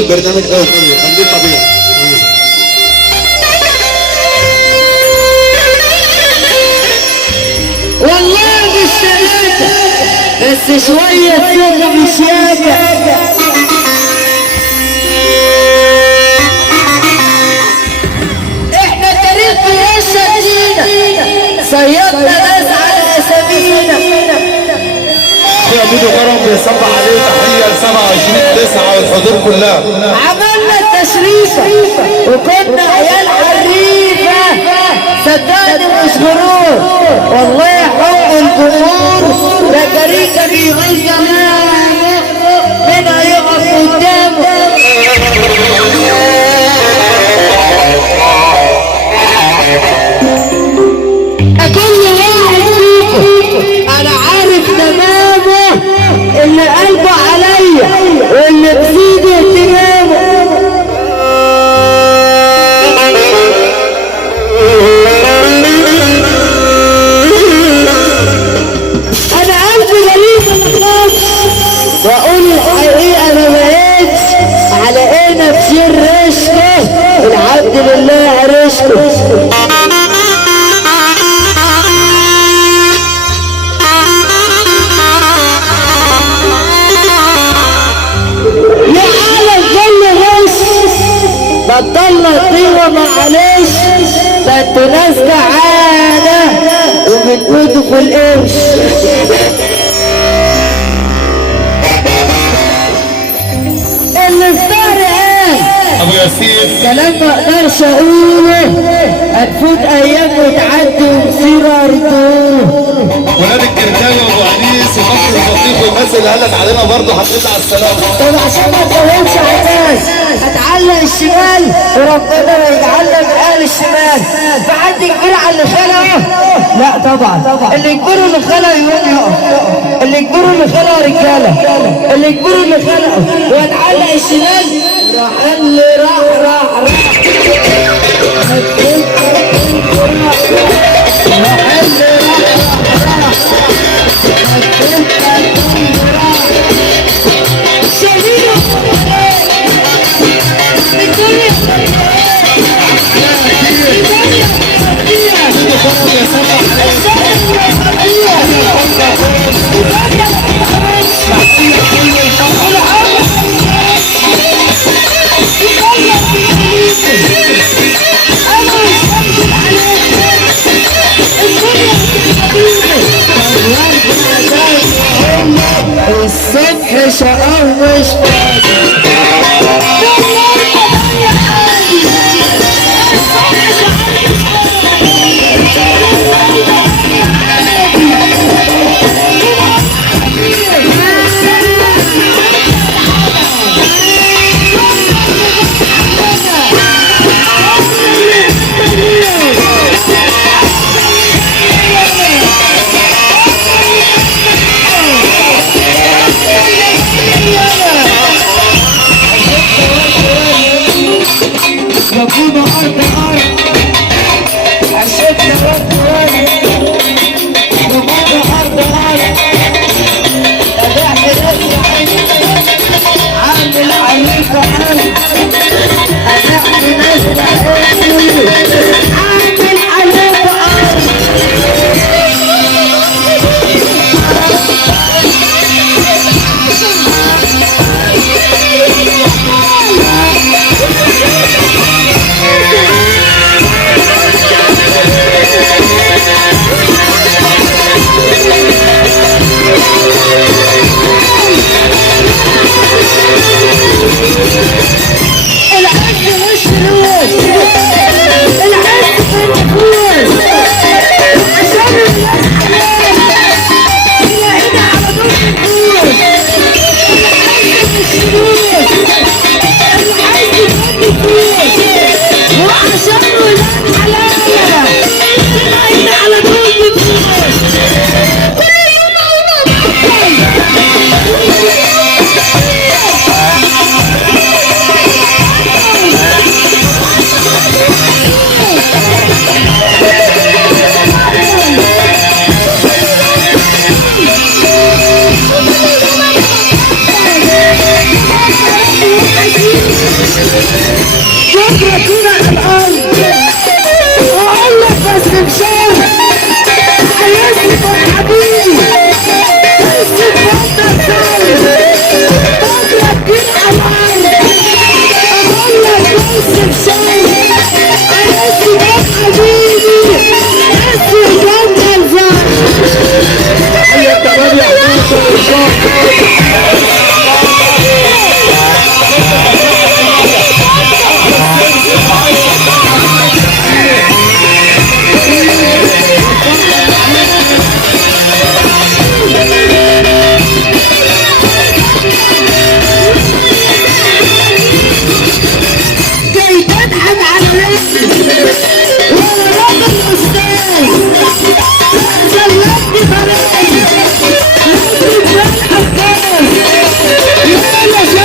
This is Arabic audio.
البرنامج ده خليه طبيعي. والله مش ثلاثة بس شوية ثقة بشياكة. احنا تاريخ بيشهد لينا، صيادنا ناس على اسامينا. اخويا ميدو كرم بيصب عليه تحية ل 27/9 والحضور كلها. عملنا التشريفة وكنا عيال حريفة، صدقني مش غرور والله حب الجمهور ده جريكة بيغير كلامه من هيقف قدامه. كل واحد فيكم انا عارف تمامه اللي قلبه عليا واللي بزيد اهتمامه. انا قلبي غريب واقول الحقيقه ما بقتش على ايه نفسي الرشقه العبد لله عرشته. بطلنا طيوة معلش ده انتوا ناس جعانة وبتموتوا في القرش. اللي افتقر ابو ياسين كلام ما اقدرش اقوله، هتفوت ايام وتعدي ومصير ارضوه. ولاد الكركاوي وابو انيس وفخر البطيخ والناس اللي قالت علينا برضه حطيت على السلامه. طب عشان ما تزودش على الناس هتعلق الشمال وربنا يتعلق اهل الشمال. في حد كبير على اللي خلقه؟ لا طبعا. اللي كبروا اللي خلقه يقف، اللي كبروا اللي خلقه رجاله، اللي كبروا اللي خلقه وهنعلق الشمال. راح اللي راح الصبح شقاوش يكون أرض عشتنا رد يكون أرض تابعت نفسي عامل عليك عامل أتعب نفسي عامل عليك بكرة كده على الأرض أقول لك بس مشاور هيسلك حبيبي يسلك بطل سالم بكرة كده على الأرض أقول لك بس مشاور هيسلك حبيبي يسلك بطل سالم. هي 8 جاي تضحك على نفسي وانا راجل استاذ سلمني طريقي لازم بلحق جاز يلا